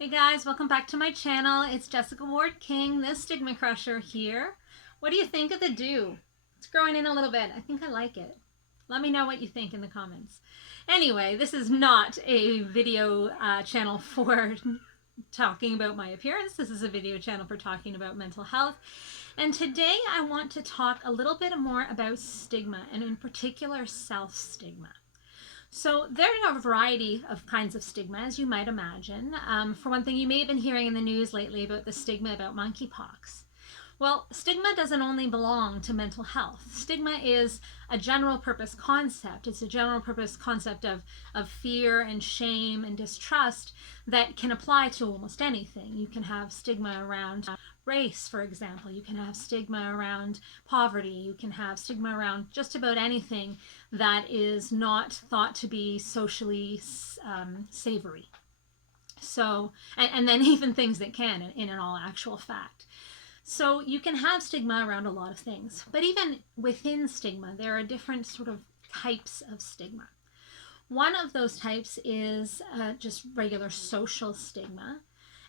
Hey guys, welcome back to my channel. It's Jessica Ward King, this StigmaCrusher here. What do you think of the dew? It's growing in a little bit. I think I like it. Let me know what you think in the comments. Anyway, this is not a video channel for talking about my appearance. This is a video channel for talking about mental health. And today I want to talk a little bit more about stigma, and in particular self-stigma. So there are a variety of kinds of stigma, as you might imagine. For one thing, you may have been hearing in the news lately about the stigma about monkeypox. Well, stigma doesn't only belong to mental health. Stigma is a general purpose concept. It's a general purpose concept of fear and shame and distrust that can apply to almost anything. You can have stigma around race, for example. You can have stigma around poverty. You can have stigma around just about anything that is not thought to be socially savory. So, and then even things that can, in all actual fact. So you can have stigma around a lot of things, but even within stigma, there are different sort of types of stigma. One of those types is just regular social stigma.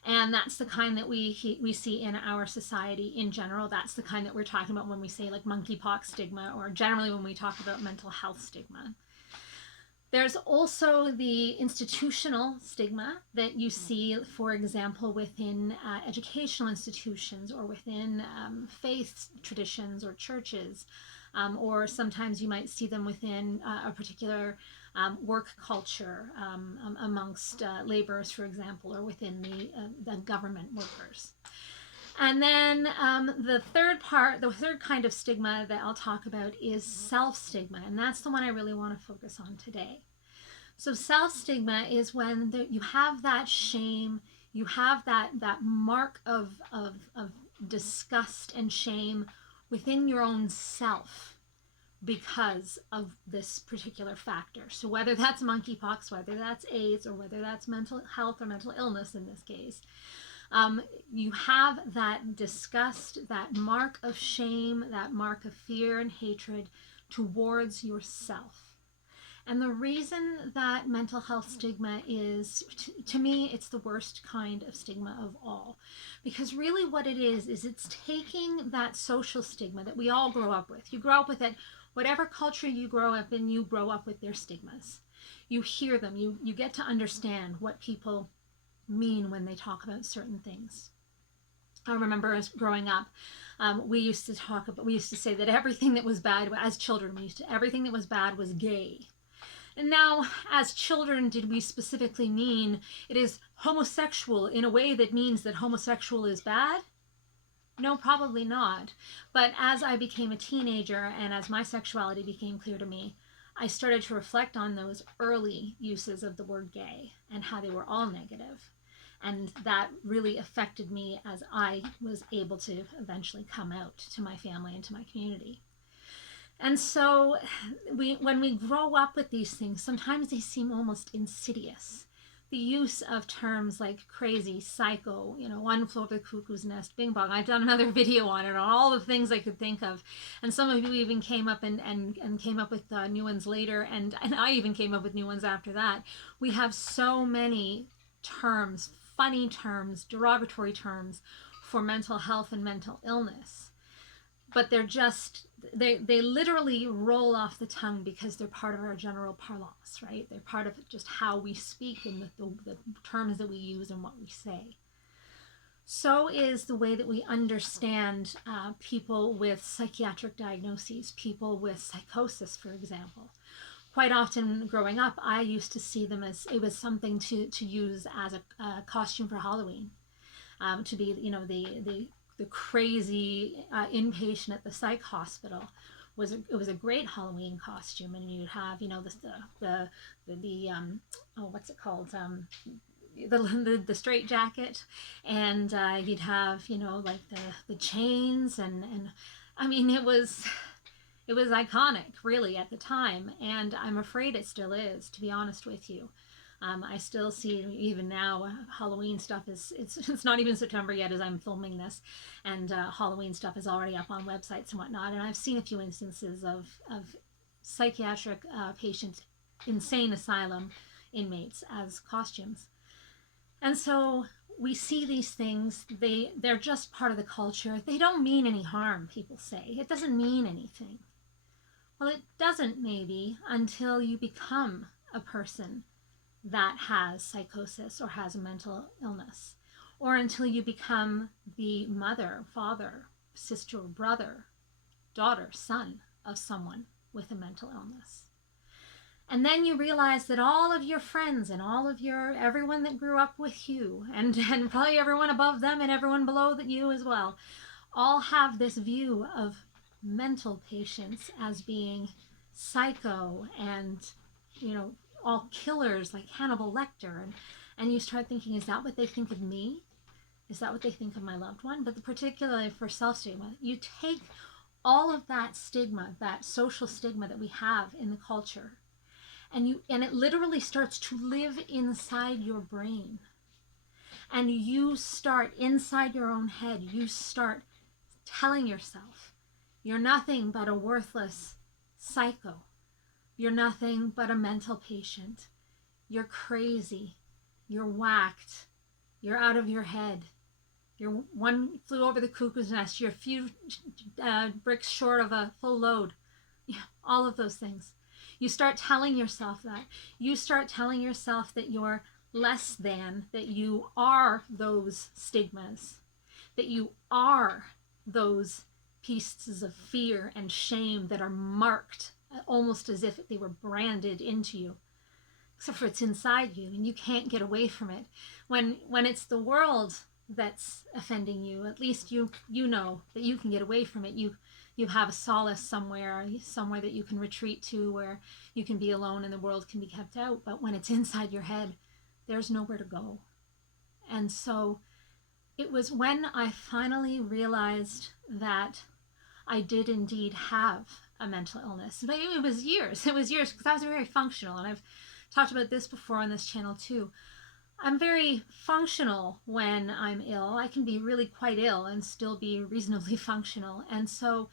And that's the kind that we see in our society in general. That's the kind that we're talking about when we say like monkeypox stigma, or generally when we talk about mental health stigma. There's also the institutional stigma that you see, for example, within educational institutions or within faith traditions or churches, or sometimes you might see them within a particular work culture amongst laborers, for example, or within the government workers. And then the third kind of stigma that I'll talk about is self-stigma, and that's the one I really want to focus on today. So self-stigma is when you have that shame, you have that mark of disgust and shame within your own self because of this particular factor. So whether that's monkeypox, whether that's AIDS, or whether that's mental health or mental illness in this case, you have that disgust, that mark of shame, that mark of fear and hatred towards yourself. And the reason that mental health stigma is, to me, it's the worst kind of stigma of all. Because really what it is it's taking that social stigma that we all grow up with. You grow up with it, whatever culture you grow up in, you grow up with their stigmas. You hear them, you get to understand what people mean when they talk about certain things. I remember as growing up, we used to say that everything that was bad, as children, everything that was bad was gay. And now, as children, did we specifically mean it is homosexual in a way that means that homosexual is bad? No, probably not. But as I became a teenager and as my sexuality became clear to me, I started to reflect on those early uses of the word gay and how they were all negative. And that really affected me as I was able to eventually come out to my family and to my community. And so when we grow up with these things, sometimes they seem almost insidious. The use of terms like crazy, psycho, one flew over the cuckoo's nest, bing bong. I've done another video on it, on all the things I could think of. And some of you even came up and came up with new ones later, and I even came up with new ones after that. We have so many terms, funny terms, derogatory terms for mental health and mental illness. But they're just, they literally roll off the tongue because they're part of our general parlance, right? They're part of just how we speak and the terms that we use and what we say. So is the way that we understand people with psychiatric diagnoses, people with psychosis, for example. Quite often growing up, I used to see them as, it was something to use as a costume for Halloween, to be, the crazy inpatient at the psych hospital. It was a great Halloween costume, and you'd have what's it called, the straight jacket, and you'd have like the chains, and I mean it was iconic really at the time, and I'm afraid it still is, to be honest with you. I still see, even now, Halloween stuff it's not even September yet as I'm filming this, and Halloween stuff is already up on websites and whatnot, and I've seen a few instances of psychiatric patients, insane asylum inmates as costumes. And so we see these things, they're just part of the culture. They don't mean any harm, people say. It doesn't mean anything. Well, it doesn't maybe until you become a person that has psychosis or has a mental illness, or until you become the mother, father, sister, brother, daughter, son of someone with a mental illness. And then you realize that all of your friends and everyone that grew up with you, and probably everyone above them and everyone below you as well, all have this view of mental patients as being psycho and, all killers like Hannibal Lecter. And you start thinking, is that what they think of me? Is that what they think of my loved one? But particularly for self-stigma, you take all of that stigma, that social stigma that we have in the culture, and it literally starts to live inside your brain. And you start inside your own head, you start telling yourself, you're nothing but a worthless psycho. You're nothing but a mental patient. You're crazy. You're whacked. You're out of your head. You're one flew over the cuckoo's nest. You're a few bricks short of a full load. Yeah, all of those things. You start telling yourself that. You start telling yourself that you're less than, that you are those stigmas, that you are those pieces of fear and shame that are marked almost as if they were branded into you, except for it's inside you and you can't get away from it. When it's the world that's offending you, at least you know that you can get away from it. You have a solace somewhere that you can retreat to, where you can be alone and the world can be kept out. But when it's inside your head, there's nowhere to go. And so it was when I finally realized that I did indeed have a mental illness. But it was years because I was very functional, and I've talked about this before on this channel too. I'm very functional when I'm ill. I can be really quite ill and still be reasonably functional. And so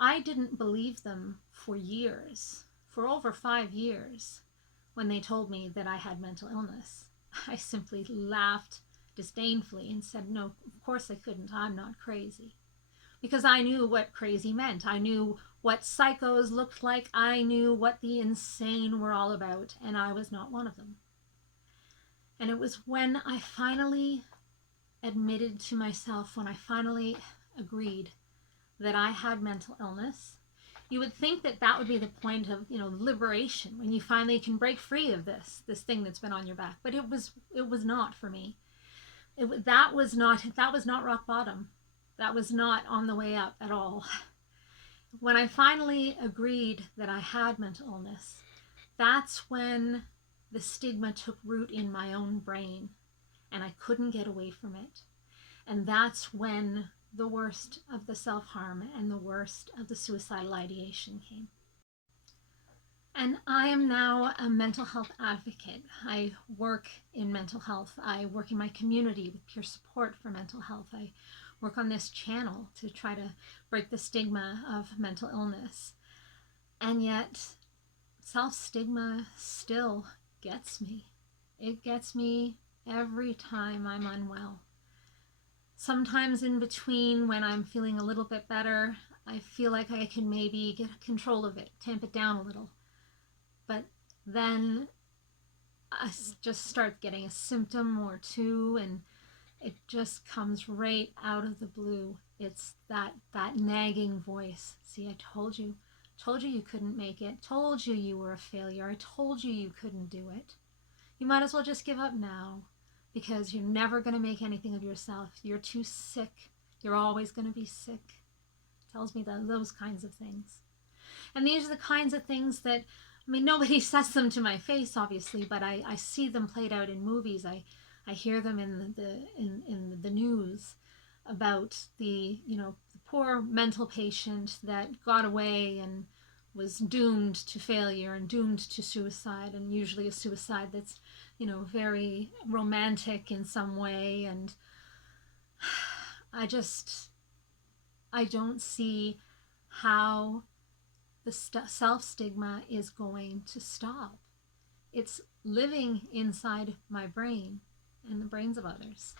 I didn't believe them for years, for over 5 years, when they told me that I had mental illness. I simply laughed disdainfully and said, no, of course I couldn't. I'm not crazy. Because I knew what crazy meant. I knew what psychos looked like. I knew what the insane were all about, and I was not one of them. And it was when I finally admitted to myself, when I finally agreed that I had mental illness. You would think that that would be the point of, liberation, when you finally can break free of this thing that's been on your back. But it was not for me. That was not rock bottom. That was not on the way up at all. When I finally agreed that I had mental illness, that's when the stigma took root in my own brain, and I couldn't get away from it. And that's when the worst of the self-harm and the worst of the suicidal ideation came. And I am now a mental health advocate. I work in mental health. I work in my community with peer support for mental health. I work on this channel to try to break the stigma of mental illness. And yet, self-stigma still gets me. It gets me every time I'm unwell. Sometimes in between, when I'm feeling a little bit better, I feel like I can maybe get control of it, tamp it down a little. But then I just start getting a symptom or two, and it just comes right out of the blue. It's that nagging voice. See, I told you you couldn't make it. Told you were a failure. I told you couldn't do it. You might as well just give up now, because you're never going to make anything of yourself. You're too sick. You're always going to be sick. It tells me those kinds of things. And these are the kinds of things that, nobody says them to my face, obviously, but I see them played out in movies. I hear them in the news about the poor mental patient that got away and was doomed to failure and doomed to suicide, and usually a suicide that's very romantic in some way. And I don't see how the self-stigma is going to stop. It's living inside my brain and the brains of others.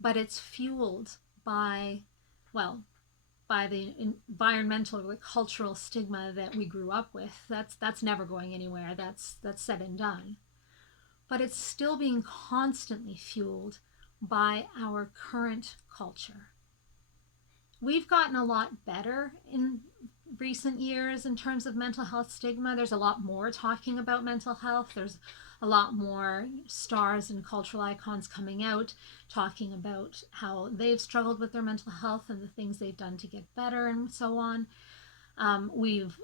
but it's fueled by, well, by the environmental or the cultural stigma that we grew up with. That's never going anywhere. That's said and done. But it's still being constantly fueled by our current culture. We've gotten a lot better in recent years in terms of mental health stigma. There's a lot more talking about mental health. There's a lot more stars and cultural icons coming out talking about how they've struggled with their mental health and the things they've done to get better and so on. We've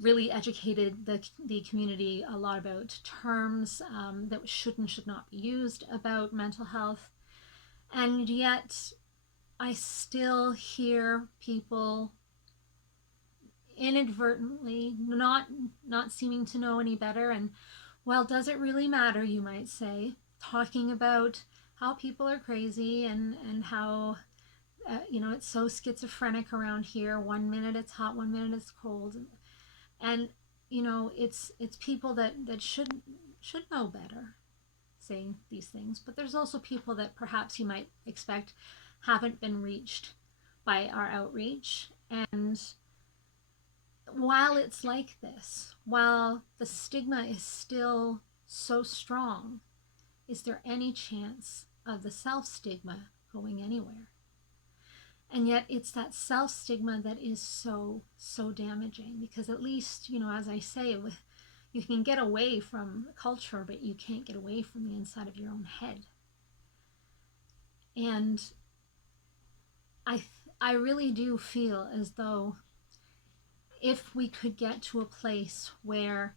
really educated the community a lot about terms that should and should not be used about mental health. And yet I still hear people inadvertently not seeming to know any better, and well, does it really matter, you might say, talking about how people are crazy and how it's so schizophrenic around here. 1 minute it's hot, 1 minute it's cold, and it's people that should know better saying these things. But there's also people that perhaps you might expect haven't been reached by our outreach. And while it's like this, while the stigma is still so strong, is there any chance of the self-stigma going anywhere? And yet it's that self-stigma that is so damaging, because at least, as I say, you can get away from culture, but you can't get away from the inside of your own head. And I really do feel as though if we could get to a place where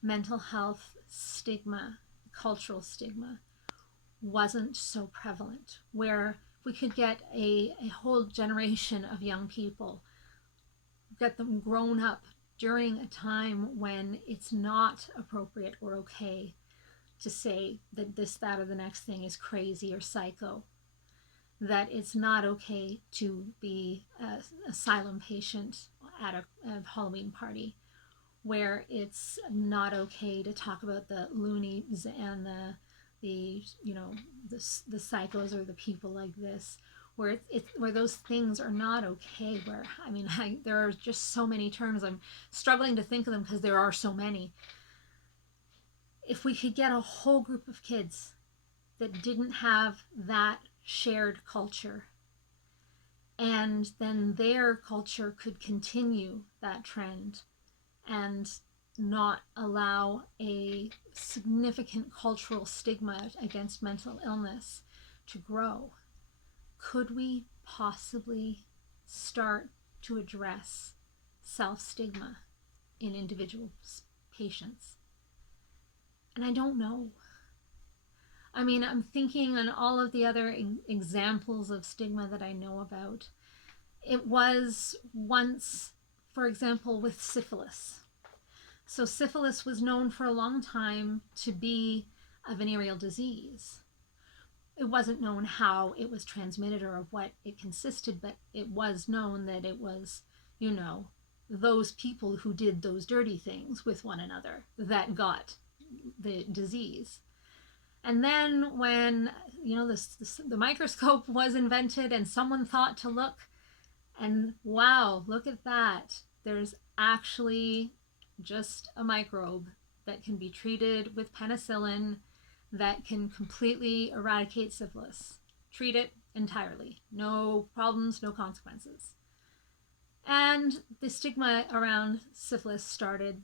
mental health stigma, cultural stigma, wasn't so prevalent, where we could get a whole generation of young people, get them grown up during a time when it's not appropriate or okay to say that this, that, or the next thing is crazy or psycho, that it's not okay to be an asylum patient at a Halloween party, where it's not okay to talk about the loonies and the psychos or the people like this, where where those things are not okay. Where there are just so many terms. I'm struggling to think of them because there are so many. If we could get a whole group of kids that didn't have that shared culture, and then their culture could continue that trend and not allow a significant cultural stigma against mental illness to grow, could we possibly start to address self-stigma in individual patients? And I don't know. I'm thinking on all of the other examples of stigma that I know about. It was once, for example, with syphilis. So syphilis was known for a long time to be a venereal disease. It wasn't known how it was transmitted or of what it consisted, but it was known that it was, those people who did those dirty things with one another that got the disease. And then when, the microscope was invented and someone thought to look, and wow, look at that. There's actually just a microbe that can be treated with penicillin that can completely eradicate syphilis. Treat it entirely. No problems, no consequences. And the stigma around syphilis started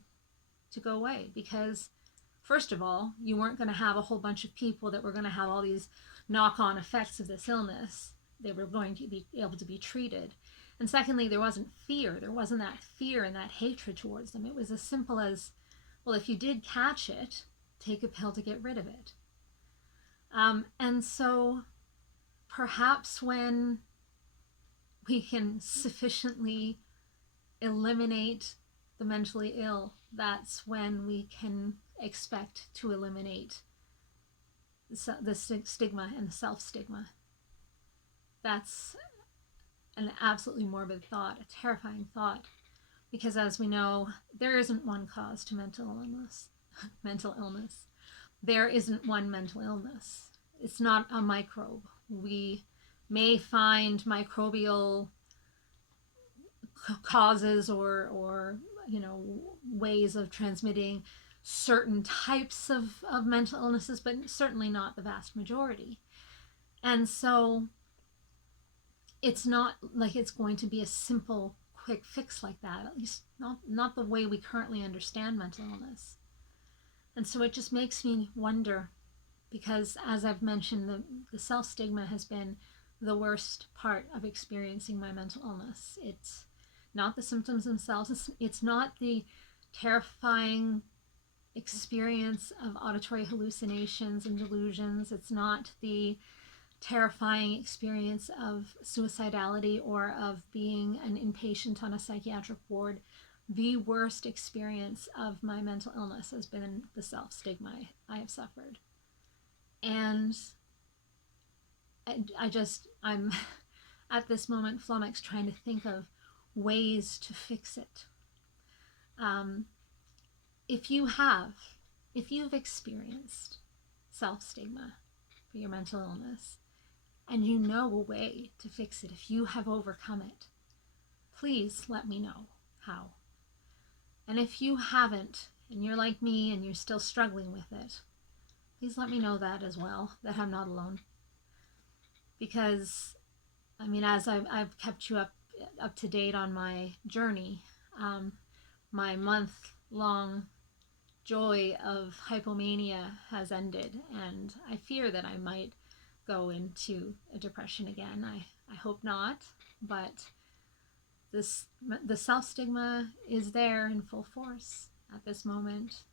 to go away because, first of all, you weren't going to have a whole bunch of people that were going to have all these knock-on effects of this illness. They were going to be able to be treated. And secondly, there wasn't fear. There wasn't that fear and that hatred towards them. It was as simple as, well, if you did catch it, take a pill to get rid of it. And so perhaps when we can sufficiently eliminate the mentally ill, that's when we can expect to eliminate the stigma and the self-stigma. That's an absolutely morbid thought, a terrifying thought, because as we know, there isn't one cause to mental illness. There isn't one mental illness. It's not a microbe. we may find microbial causes or ways of transmitting certain types of mental illnesses, but certainly not the vast majority. And so it's not like it's going to be a simple quick fix like that, at least not the way we currently understand mental illness. And so it just makes me wonder, because as I've mentioned, the self stigma has been the worst part of experiencing my mental illness. It's not the symptoms themselves, it's not the terrifying experience of auditory hallucinations and delusions, it's not the terrifying experience of suicidality or of being an inpatient on a psychiatric ward. The worst experience of my mental illness has been the self stigma I have suffered. And I'm at this moment flummoxed trying to think of ways to fix it. If you've experienced self stigma for your mental illness, and you know a way to fix it, if you have overcome it, please let me know how. And if you haven't, and you're like me and you're still struggling with it, please let me know that as well, that I'm not alone. Because, I mean, as I've kept you up to date on my journey, my month-long joy of hypomania has ended, and I fear that I might go into a depression again. I hope not, but the self-stigma is there in full force at this moment.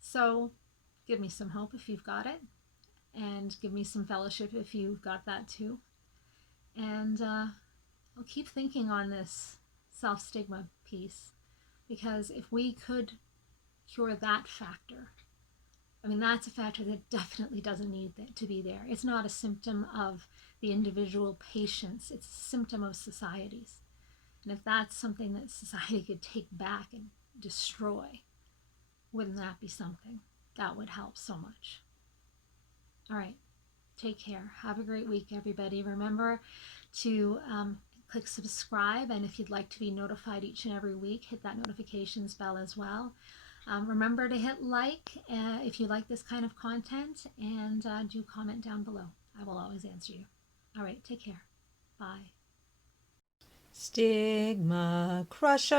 So give me some hope if you've got it, and give me some fellowship if you've got that too. And I'll keep thinking on this self-stigma piece, because if we could cure that factor, I mean, that's a factor that definitely doesn't need to be there. It's not a symptom of the individual patients, it's a symptom of society's. And if that's something that society could take back and destroy, wouldn't that be something? That would help so much. All right, take care. Have a great week, everybody. Remember to click subscribe, and if you'd like to be notified each and every week, hit that notifications bell as well. Remember to hit like if you like this kind of content, and do comment down below. I will always answer you. All right, take care. Bye. 'Stigma-Crusher.